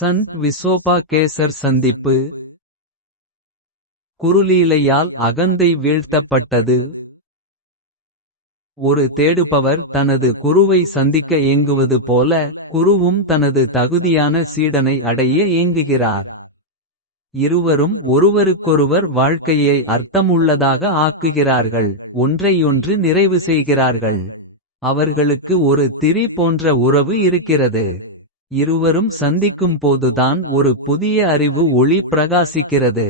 சந்த் விசோபா கேசர் சந்திப்பு. குருலீலையால் அகந்தை வீழ்த்தப்பட்டது. ஒரு தேடுபவர் தனது குருவை சந்திக்க ஏங்குவது போல குருவும் தனது தகுதியான சீடனை அடைய ஏங்குகிறார். இருவரும் ஒருவருக்கொருவர் வாழ்க்கையை அர்த்தமுள்ளதாக ஆக்குகிறார்கள் ஒன்றையொன்று நிறைவு செய்கிறார்கள். அவர்களுக்கு ஒரு திரி போன்ற உறவு இருக்கிறது. இருவரும் சந்திக்கும் போதுதான் ஒரு புதிய அறிவு ஒளி பிரகாசிக்கிறது.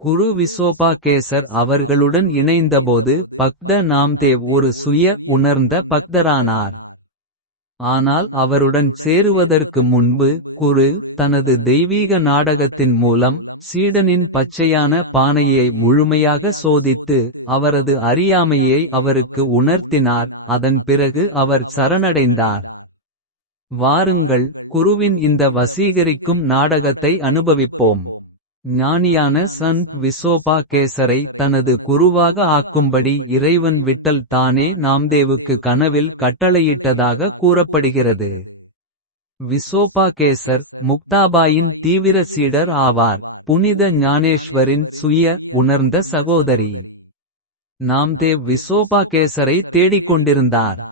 குரு விசோபா கேசர் அவர்களுடன் இணைந்தபோது பக்த நாம்தேவ் ஒரு சுய உணர்ந்த பக்தரானார். ஆனால் அவருடன் சேருவதற்கு முன்பு குரு தனது தெய்வீக நாடகத்தின் மூலம் சீடனின் பச்சையான பானையை முழுமையாக சோதித்து அவரது அறியாமையை அவருக்கு உணர்த்தினார். அதன் பிறகு அவர் சரணடைந்தார். வாருங்கள் குருவின் இந்த வசீகரிக்கும் நாடகத்தை அனுபவிப்போம். ஞானியான சந்த் விசோபா கேசரை தனது குருவாக ஆக்கும்படி இறைவன் விட்டல் தானே நாம்தேவுக்கு கனவில் கட்டளையிட்டதாக கூறப்படுகிறது. விசோபா கேசர் முக்தாபாயின் தீவிர சீடர் ஆவார். புனித ஞானேஸ்வரின் சுய உணர்ந்த சகோதரி. நாம்தேவ் விசோபா கேசரை தேடிக்கொண்டிருந்தார்.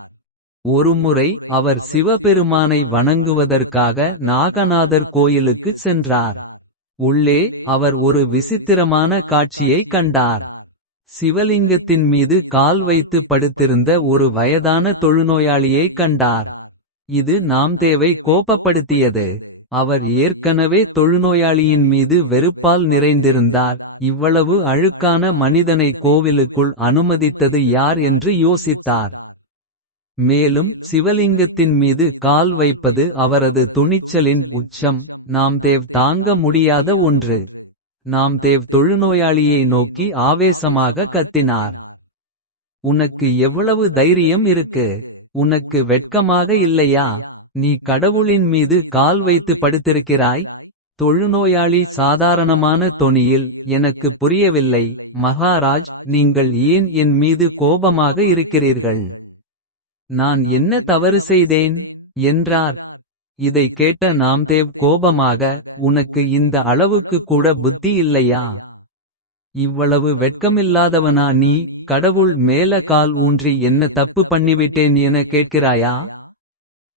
ஒருமுறை அவர் சிவபெருமானை வணங்குவதற்காக நாகநாதர் கோயிலுக்குச் சென்றார். உள்ளே அவர் ஒரு விசித்திரமான காட்சியை கண்டார். சிவலிங்கத்தின் மீது கால் வைத்து படுத்திருந்த ஒரு வயதான தொழுநோயாளியை கண்டார். இது நாம்தேவை கோபப்படுத்தியது. அவர் ஏற்கனவே தொழுநோயாளியின் மீது வெறுப்பால் நிறைந்திருந்தார். இவ்வளவு அழுக்கான மனிதனை கோவிலுக்குள் அனுமதித்தது யார் என்று யோசித்தார். மேலும் சிவலிங்கத்தின் மீது கால் வைப்பது அவரது துணிச்சலின் உச்சம். நாம் தேவ் தாங்க முடியாத ஒன்று. நாம் தேவ் தொழுநோயாளியை நோக்கி ஆவேசமாக கத்தினார். உனக்கு எவ்வளவு தைரியம் இருக்கு? உனக்கு வெட்கமாக இல்லையா? நீ கடவுளின் மீது கால் வைத்து படுத்திருக்கிறாய்? தொழுநோயாளி சாதாரணமான தொனியில் எனக்கு புரியவில்லை. மகாராஜ் நீங்கள் ஏன் என் மீது கோபமாக இருக்கிறீர்கள்? நான் என்ன தவறு செய்தேன்? என்றார். இதை கேட்ட நாம்தேவ் கோபமாக உனக்கு இந்த அளவுக்கு கூட புத்தி இல்லையா? இவ்வளவு வெட்கமில்லாதவனா நீ? கடவுள் மேல கால் ஊன்றி என்ன தப்பு பண்ணிவிட்டேன் என கேட்கிறாயா?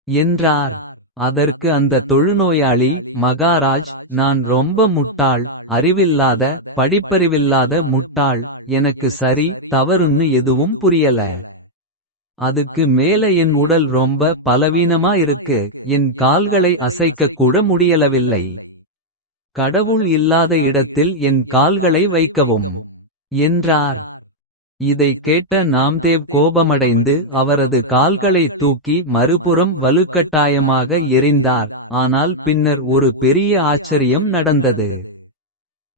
என்றார். அதற்கு அந்த தொழுநோயாளி மகாராஜ் நான் ரொம்ப முட்டாள் அறிவில்லாத படிப்பறிவில்லாத முட்டாள் எனக்கு சரி தவறுன்னு எதுவும் புரியல. அதுக்கு மேல என் உடல் ரொம்ப பலவீனமா இருக்கு என் கால்களை அசைக்க கூட முடியலவில்லை. கடவுள் இல்லாத இடத்தில் என் கால்களை வைக்கவும். என்றார். இதை கேட்ட நாம்தேவ் கோபமடைந்து அவரது கால்களை தூக்கி மறுபுறம் வலுக்கட்டாயமாக எரிந்தார் ஆனால் பின்னர் ஒரு பெரிய ஆச்சரியம் நடந்தது.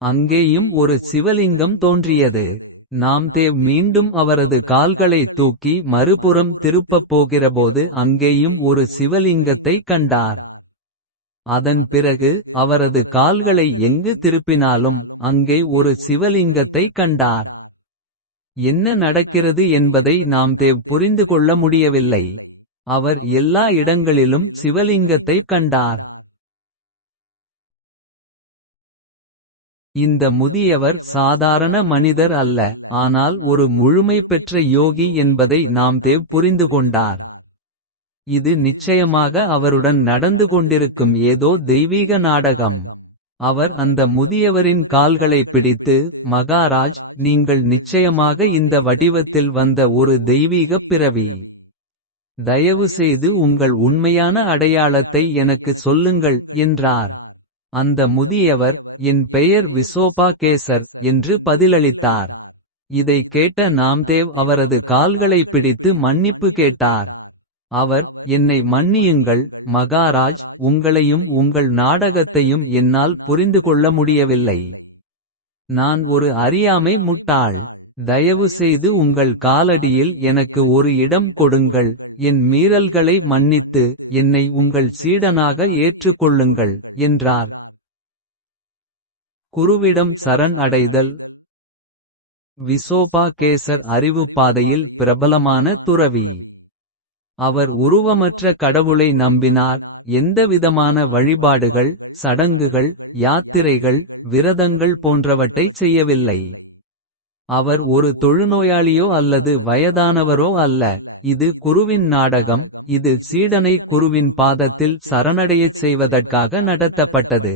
அங்கேயும் ஒரு சிவலிங்கம் தோன்றியது. நாம்தேவ் மீண்டும் அவரது கால்களை தூக்கி மறுபுறம் திருப்பப் போகிறபோது அங்கேயும் ஒரு சிவலிங்கத்தை கண்டார். அதன் பிறகு அவரது கால்களை எங்கு திருப்பினாலும் அங்கே ஒரு சிவலிங்கத்தை கண்டார். என்ன நடக்கிறது என்பதை நாம் தேவ் புரிந்து கொள்ள முடியவில்லை. அவர் எல்லா இடங்களிலும் சிவலிங்கத்தைக் கண்டார். இந்த முதியவர் சாதாரண மனிதர் அல்ல ஆனால் ஒரு முழுமை பெற்ற யோகி என்பதை நாம்தேவ் புரிந்து கொண்டார். இது நிச்சயமாக அவருடன் நடந்து கொண்டிருக்கும் ஏதோ தெய்வீக நாடகம். அவர் அந்த முதியவரின் கால்களை பிடித்து மகாராஜ் நீங்கள் நிச்சயமாக இந்த வடிவத்தில் வந்த ஒரு தெய்வீகப் பிறவி. தயவு செய்து உங்கள் உண்மையான அடையாளத்தை எனக்கு சொல்லுங்கள் என்றார். அந்த முதியவர் என் பெயர் விசோபா கேசர் என்று பதிலளித்தார். இதை கேட்ட நாம்தேவ் அவரது கால்களை பிடித்து மன்னிப்பு கேட்டார். அவர் என்னை மன்னியுங்கள் மகாராஜ் உங்களையும் உங்கள் நாடகத்தையும் என்னால் புரிந்து கொள்ள முடியவில்லை. நான் ஒரு அறியாமை முட்டாள். தயவு செய்து உங்கள் காலடியில் எனக்கு ஒரு இடம் கொடுங்கள். என் மீறல்களை மன்னித்து என்னை உங்கள் சீடனாக ஏற்றுக்கொள்ளுங்கள் என்றார். குருவிடம் சரண் அடைதல். விசோபா கேசர் அறிவுப்பாதையில் பிரபலமான துறவி. அவர் உருவமற்ற கடவுளை நம்பினார். எந்தவிதமான வழிபாடுகள் சடங்குகள் யாத்திரைகள் விரதங்கள் போன்றவற்றைச் செய்யவில்லை. அவர் ஒரு தொழுநோயாளியோ அல்லது வயதானவரோ அல்ல. இது குருவின் நாடகம் இது சீடனை குருவின் பாதத்தில் சரணடையச் செய்வதற்காக நடத்தப்பட்டது.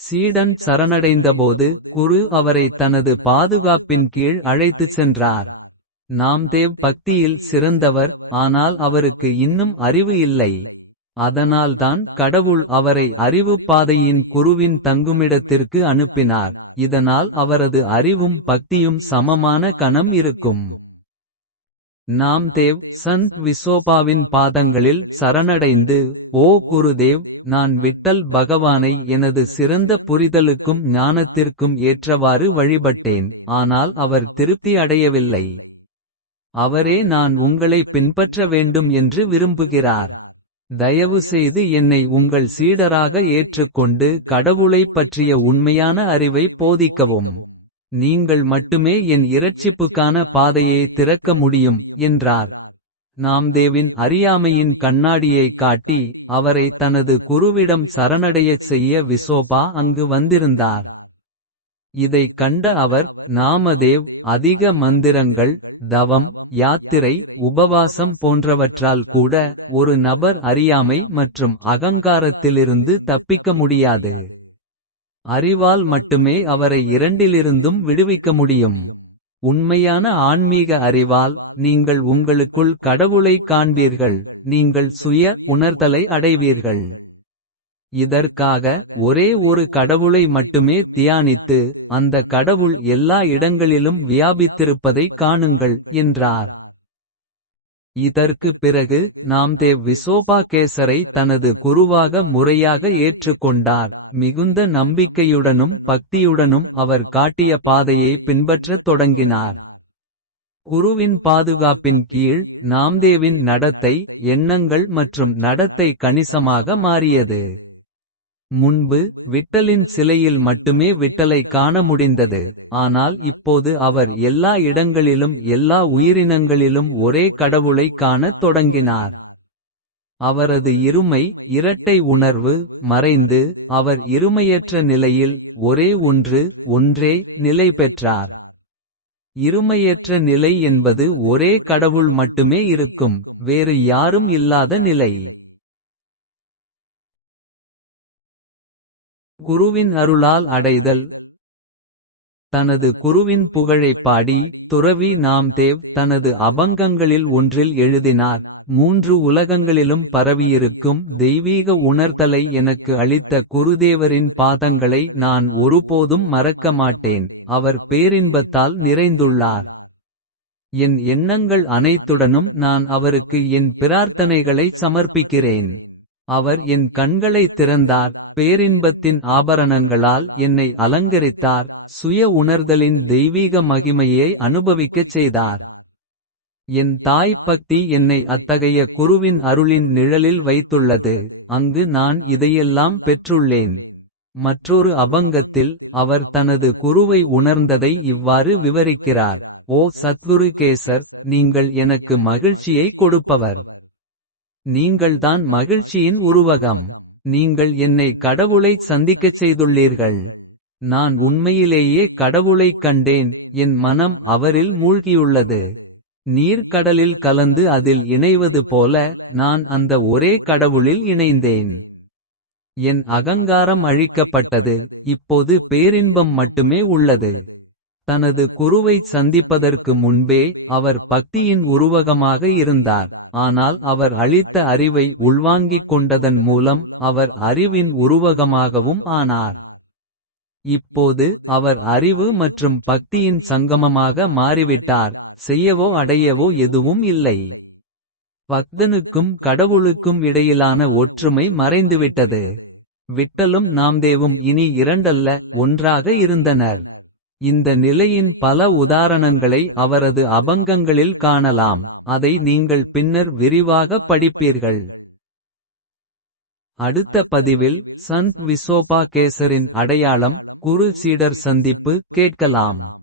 சீடன் சரணடைந்தபோது குரு அவரை தனது பாதுகாப்பின் கீழ் அழைத்துச் சென்றார். நாம்தேவ் பக்தியில் சிறந்தவர் ஆனால் அவருக்கு இன்னும் அறிவு இல்லை. அதனால்தான் கடவுள் அவரை அறிவு பாதையின் குருவின் தங்குமிடத்திற்கு அனுப்பினார். இதனால் அவரது அறிவும் பக்தியும் சமமான கணம் இருக்கும். நாம்தேவ் சந்த் விசோபாவின் பாதங்களில் சரணடைந்து ஓ குருதேவ் நான் விட்டல் பகவானை எனது சிறந்த புரிதலுக்கும் ஞானத்திற்கும் ஏற்றவாறு வழிபட்டேன் ஆனால் அவர் திருப்தி அடையவில்லை. அவரே நான் உங்களை பின்பற்ற வேண்டும் என்று விரும்புகிறார். தயவுசெய்து என்னை உங்கள் சீடராக ஏற்றுக்கொண்டு கடவுளைப் பற்றிய உண்மையான அறிவை போதிக்கவும். நீங்கள் மட்டுமே என் இரட்சிப்புக்கான பாதையை திறக்க முடியும் என்றார். நாம்தேவின் அறியாமையின் கண்ணாடியை காட்டி அவரை தனது குருவிடம் சரணடையச் செய்ய விசோபா அங்கு வந்திருந்தார். இதைக் கண்ட அவர் நாமதேவ் அதிக மந்திரங்கள் தவம் யாத்திரை உபவாசம் போன்றவற்றால் கூட ஒரு நபர் அறியாமை மற்றும் அகங்காரத்திலிருந்து தப்பிக்க முடியாது. அறிவால் மட்டுமே அவரை இரண்டிலிருந்தும் விடுவிக்க முடியும். உண்மையான ஆன்மீக அறிவால் நீங்கள் உங்களுக்குள் கடவுளை காண்பீர்கள் நீங்கள் சுய உணர்தலை அடைவீர்கள். இதற்காக ஒரே ஒரு கடவுளை மட்டுமே தியானித்து அந்த கடவுள் எல்லா இடங்களிலும் வியாபித்திருப்பதை காணுங்கள் என்றார். இதற்கு பிறகு நாம்தேவ் விசோபாகேசரை தனது குருவாக முறையாக ஏற்றுக்கொண்டார். மிகுந்த நம்பிக்கையுடனும் பக்தியுடனும் அவர் காட்டிய பாதையை பின்பற்றத் தொடங்கினார். குருவின் பாதுகாப்பின் கீழ் நாம்தேவின் நடத்தை எண்ணங்கள் மற்றும் நடத்தை கணிசமாக மாறியது. முன்பு விட்டலின் சிலையில் மட்டுமே விட்டலை காண முடிந்தது. ஆனால் இப்போது அவர் எல்லா இடங்களிலும் எல்லா உயிரினங்களிலும் ஒரே கடவுளை காணத் தொடங்கினார். அவரது இருமை இரட்டை உணர்வு மறைந்து அவர் இருமையற்ற நிலையில் ஒரே ஒன்று ஒன்றே நிலை பெற்றார். இருமையற்ற நிலை என்பது ஒரே கடவுள் மட்டுமே இருக்கும் வேறு யாரும் இல்லாத நிலை. குருவின் அருளால் அடைதல். தனது குருவின் புகழைப் பாடி துறவி நாம்தேவ் தனது அபங்கங்களில் ஒன்றில் எழுதினார். மூன்று உலகங்களிலும் பரவியிருக்கும் தெய்வீக உணர்தலை எனக்கு அளித்த குருதேவரின் பாதங்களை நான் ஒருபோதும் மறக்க மாட்டேன். அவர் பேரின்பத்தால் நிறைந்துள்ளார். என் எண்ணங்கள் அனைத்துடனும் நான் அவருக்கு என் பிரார்த்தனைகளை சமர்ப்பிக்கிறேன். அவர் என் கண்களை திறந்தார். பேரின்பத்தின் ஆபரணங்களால் என்னை அலங்கரித்தார் சுய உணர்தலின் தெய்வீக மகிமையை அனுபவிக்கச் செய்தார். என் தாய் பக்தி என்னை அத்தகைய குருவின் அருளின் நிழலில் வைத்துள்ளது அங்கு நான் இதையெல்லாம் பெற்றுள்ளேன். மற்றொரு அபங்கத்தில் அவர் தனது குருவை உணர்ந்ததை இவ்வாறு விவரிக்கிறார் ஓ சத்குரு கேசர் நீங்கள் எனக்கு மகிழ்ச்சியை கொடுப்பவர். நீங்கள்தான் மகிழ்ச்சியின் உருவகம். நீங்கள் என்னை கடவுளைச் சந்திக்கச் செய்துள்ளீர்கள். நான் உண்மையிலேயே கடவுளைக் கண்டேன் என் மனம் அவரில் மூழ்கியுள்ளது. நீர் கடலில் கலந்து அதில் இணைவது போல நான் அந்த ஒரே கடவுளில் இணைந்தேன். என் அகங்காரம் அழிக்கப்பட்டது இப்போது பேரின்பம் மட்டுமே உள்ளது. தனது குருவைச் சந்திப்பதற்கு முன்பே அவர் பக்தியின் உருவகமாக இருந்தார். ஆனால் அவர் அளித்த அறிவை உள்வாங்கிக் கொண்டதன் மூலம் அவர் அறிவின் உருவகமாகவும் ஆனார். இப்போது அவர் அறிவு மற்றும் பக்தியின் சங்கமமாக மாறிவிட்டார் செய்யவோ அடையவோ எதுவும் இல்லை. பக்தனுக்கும் கடவுளுக்கும் இடையிலான ஒற்றுமை மறைந்துவிட்டது. விட்டலும் நாம்தேவும் இனி இரண்டல்ல ஒன்றாக இருந்தனர். இந்த நிலையின் பல உதாரணங்களை அவரது அபங்கங்களில் காணலாம். அதை நீங்கள் பின்னர் விரிவாக படிப்பீர்கள். அடுத்த பதிவில் சந்த் விசோபா கேசரின் அடையாளம் குரு சீடர் சந்திப்பு கேட்கலாம்.